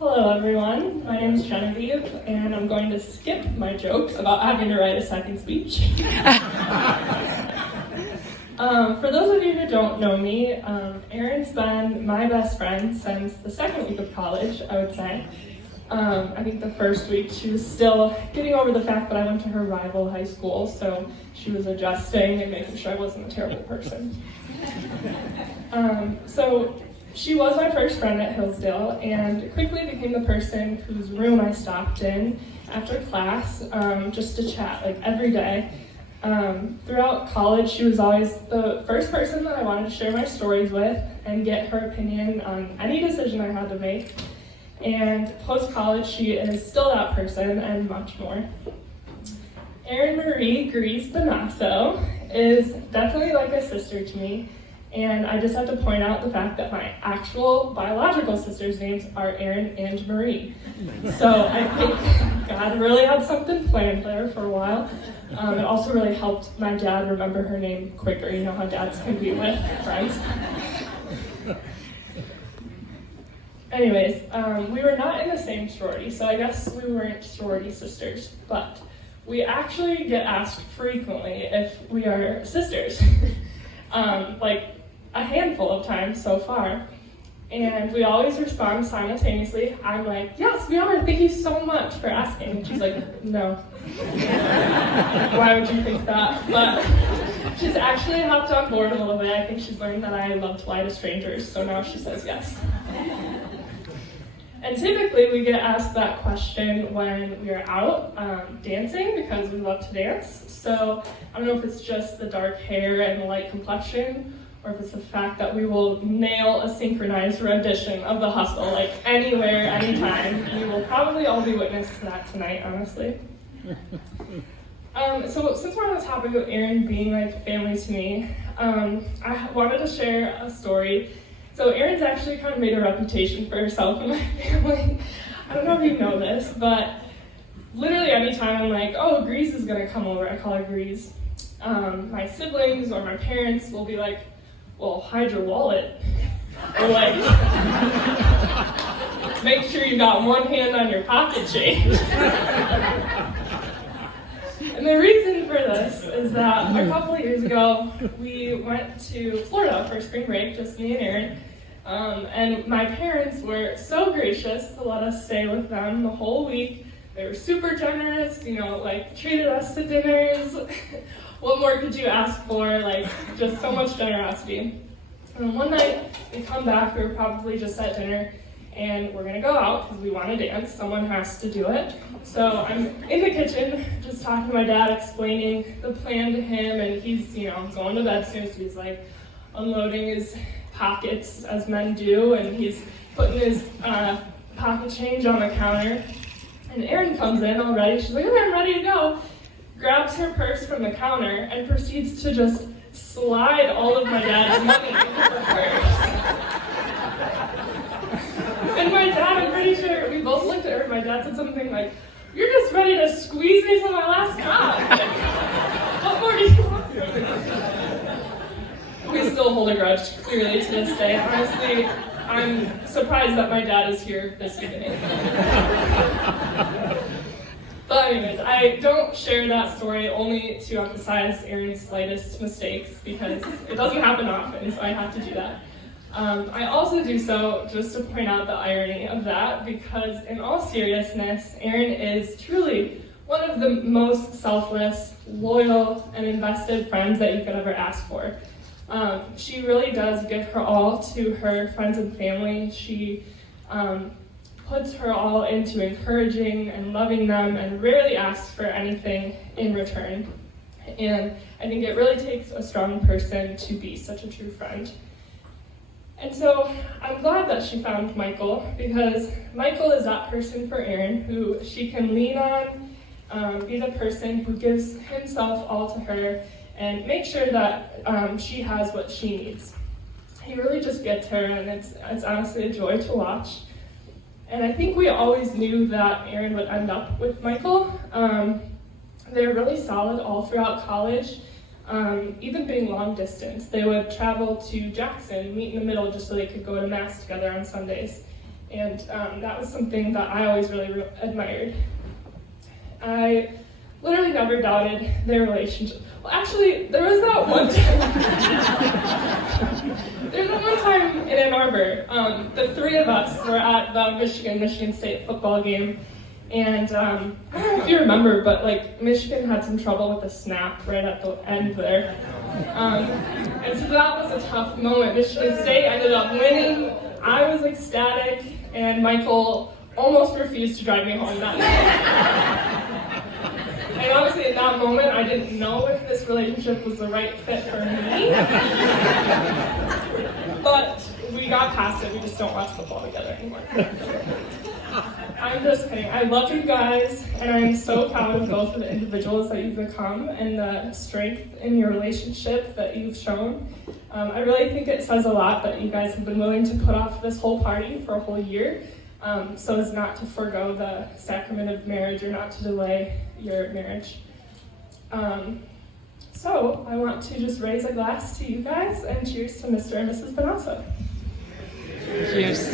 Hello everyone, my name is Genevieve and I'm going to skip my joke about having to write a second speech. For those of you who don't know me, Erin's been my best friend since the second week of college, I would say. I think the first week she was still getting over the fact that I went to her rival high school, so she was adjusting and making sure I wasn't a terrible person. So she was my first friend at Hillsdale and quickly became the person whose room I stopped in after class just to chat, like every day. Throughout college, she was always the first person that I wanted to share my stories with and get her opinion on any decision I had to make. And post-college, she is still that person and much more. Erin Marie Grease Bonasso is definitely like a sister to me, and I just have to point out the fact that my actual biological sisters' names are Erin and Marie. So I think God really had something planned there for a while. It also really helped my dad remember her name quicker. You know how dads can be with friends. Anyways, we were not in the same sorority, so I guess we weren't sorority sisters, but we actually get asked frequently if we are sisters, like a handful of times so far, and we always respond simultaneously. I'm like, yes, we are, thank you so much for asking, and she's like, no. Why would you think that? But she's actually hopped on board a little bit. I think she's learned that I love to lie to strangers, so now she says yes. And typically we get asked that question when we are out dancing because we love to dance. So I don't know if it's just the dark hair and the light complexion, or if it's the fact that we will nail a synchronized rendition of The Hustle, like anywhere, anytime. You will probably all be witness to that tonight, honestly. So since we're on the topic of Erin being like family to me, I wanted to share a story. So Erin's actually kind of made a reputation for herself in my family. I don't know if you know this, but literally anytime I'm like, oh, Grease is gonna come over, I call her Grease. My siblings or my parents will be like, well, hide your wallet. Or like, make sure you got one hand on your pocket change. And the reason for this is that a couple of years ago, we went to Florida for spring break, just me and Erin. And my parents were so gracious to let us stay with them the whole week. They were super generous, like treated us to dinners. What more could you ask for? Like, just so much generosity. And one night, we come back, we were probably just at dinner, and we're gonna go out because we want to dance. Someone has to do it. So I'm in the kitchen, just talking to my dad, explaining the plan to him, and he's, going to bed soon, so he's like unloading his pockets as men do, and he's putting his pocket change on the counter. And Erin comes in already. She's like, okay, I'm ready to go. Grabs her purse from the counter and proceeds to just slide all of my dad's money into her purse. And my dad, I'm pretty sure, we both looked at her, my dad said something like, you're just ready to squeeze me to my last cock. What more do you want? We still hold a grudge, clearly, to this day. Honestly, I'm surprised that my dad is here this evening. But anyways, I don't share that story only to emphasize Erin's slightest mistakes, because it doesn't happen often, so I have to do that. I also do so just to point out the irony of that, because in all seriousness, Erin is truly one of the most selfless, loyal, and invested friends that you could ever ask for. She really does give her all to her friends and family. She puts her all into encouraging and loving them and rarely asks for anything in return. And I think it really takes a strong person to be such a true friend. And so I'm glad that she found Michael, because Michael is that person for Erin who she can lean on, be the person who gives himself all to her and make sure that she has what she needs. He really just gets her, and it's honestly a joy to watch. And I think we always knew that Erin would end up with Michael. They were really solid all throughout college. Even being long distance, they would travel to Jackson, meet in the middle just so they could go to Mass together on Sundays. And that was something that I always really admired. I literally never doubted their relationship. Well, actually, there was that one time. There's that one time in Ann Arbor. The three of us were at the Michigan State football game, and I don't know if you remember, but like Michigan had some trouble with the snap right at the end there, and so that was a tough moment. Michigan State ended up winning. I was ecstatic, and Michael almost refused to drive me home that night. And honestly, in that moment, I didn't know if this relationship was the right fit for me. But we got past it. We just don't watch football together anymore. I'm just kidding. I love you guys, and I'm so proud of both of the individuals that you've become and the strength in your relationship that you've shown. I really think it says a lot that you guys have been willing to put off this whole party for a whole year, so as not to forego the sacrament of marriage or not to delay your marriage. So I want to just raise a glass to you guys and cheers to Mr. and Mrs. Benassa. Cheers.